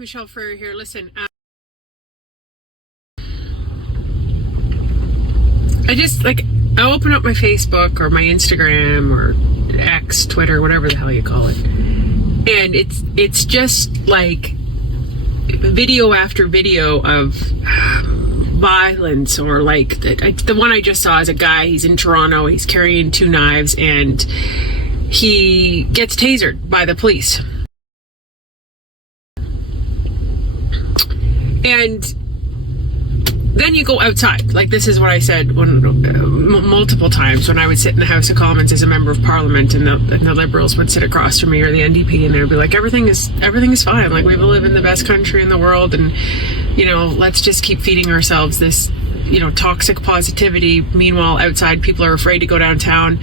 Michelle Frere here. Listen, I open up my Facebook or my Instagram or X, Twitter, whatever the hell you call it, and it's just like video after video of violence, or like the one I just saw is a guy, he's in Toronto, he's carrying 2 knives, and he gets tasered by the police. And then you go outside. Like, this is what I said multiple times when I would sit in the House of Commons as a member of Parliament, and the Liberals would sit across from me, or the NDP, and they'd be like, everything is fine. Like, we live in the best country in the world, and let's just keep feeding ourselves this toxic positivity. Meanwhile, outside, people are afraid to go downtown.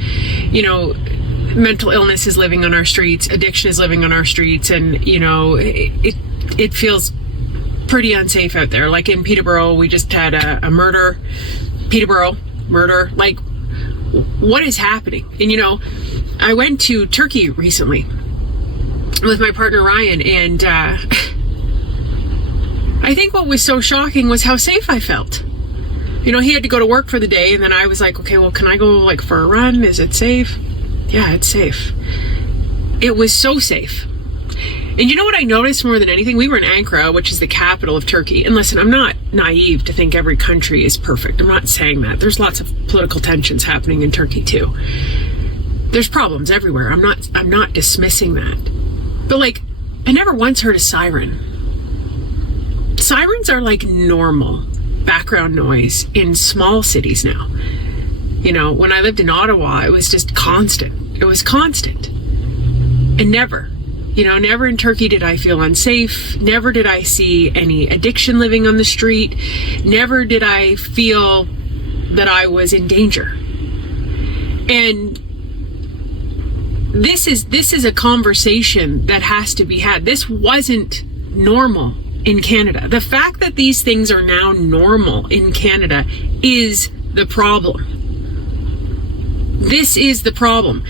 Mental illness is living on our streets, addiction is living on our streets, and it feels pretty unsafe out there. Like in Peterborough, we just had a murder. Peterborough murder. Like, what is happening? And I went to Turkey recently with my partner Ryan, and I think what was so shocking was how safe I felt. He had to go to work for the day, and then I was like, okay, well, can I go for a run? Is it safe? Yeah, it's safe. It was so safe. And you know what I noticed more than anything? We were in Ankara, which is the capital of Turkey. And listen, I'm not naive to think every country is perfect. I'm not saying that. There's lots of political tensions happening in Turkey too. There's problems everywhere. I'm not dismissing that. But I never once heard a siren. Sirens are like normal background noise in small cities now. When I lived in Ottawa, it was just constant. It was constant. And never in Turkey did I feel unsafe. Never did I see any addiction living on the street. Never did I feel that I was in danger. And this is a conversation that has to be had. This wasn't normal in Canada. The fact that these things are now normal in Canada is the problem. This is the problem.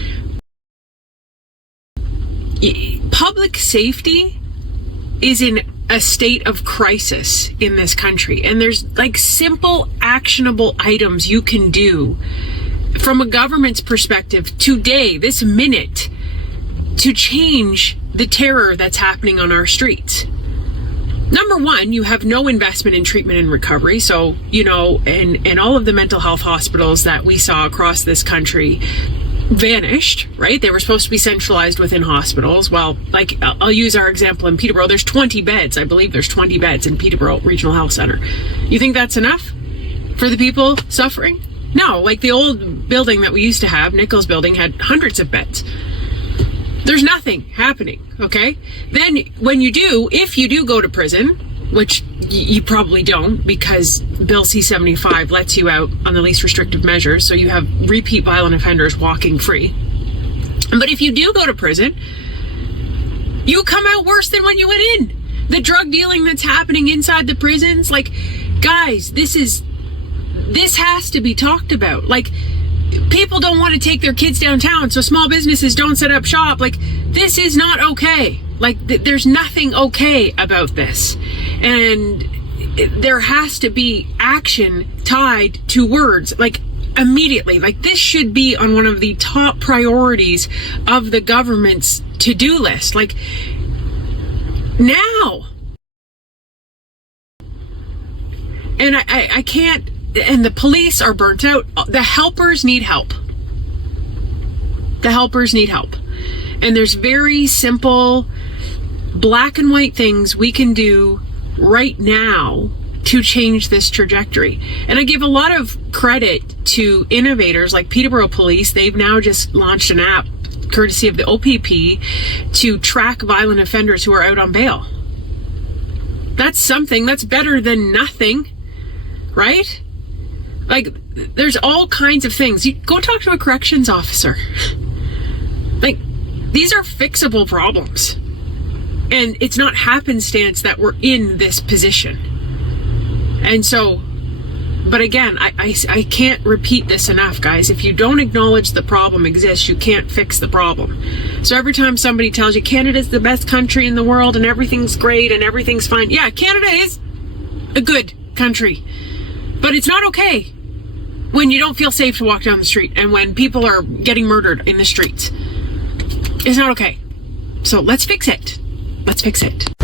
Public safety is in a state of crisis in this country, and there's simple actionable items you can do from a government's perspective today, this minute, to change the terror that's happening on our streets. Number one, you have no investment in treatment and recovery. So, and all of the mental health hospitals that we saw across this country vanished, right? They were supposed to be centralized within hospitals. Well, I'll use our example in Peterborough. There's 20 beds. I believe there's 20 beds in Peterborough Regional Health Center. You think that's enough for the people suffering? No, the old building that we used to have, Nichols Building, had hundreds of beds. There's nothing happening, okay? Then if you do go to prison, which you probably don't, because Bill C-75 lets you out on the least restrictive measures, so you have repeat violent offenders walking free. But if you do go to prison, you come out worse than when you went in. The drug dealing that's happening inside the prisons, guys, this has to be talked about. People don't want to take their kids downtown, so small businesses don't set up shop. This is not okay. There's nothing okay about this. And there has to be action tied to words, immediately. This should be on one of the top priorities of the government's to-do list. Now. And I can't, and the police are burnt out. The helpers need help. The helpers need help. And there's very simple black and white things we can do right now to change this trajectory. And I give a lot of credit to innovators like Peterborough Police. They've now just launched an app courtesy of the OPP to track violent offenders who are out on bail. That's something. That's better than nothing, right? There's all kinds of things. You go talk to a corrections officer. These are fixable problems. And it's not happenstance that we're in this position. And so But again, I can't repeat this enough, guys. If you don't acknowledge the problem exists, you can't fix the problem. So every time somebody tells you Canada's the best country in the world and everything's great and everything's fine, yeah, Canada is a good country. But it's not okay when you don't feel safe to walk down the street and when people are getting murdered in the streets. It's not okay. So let's fix it. Let's fix it.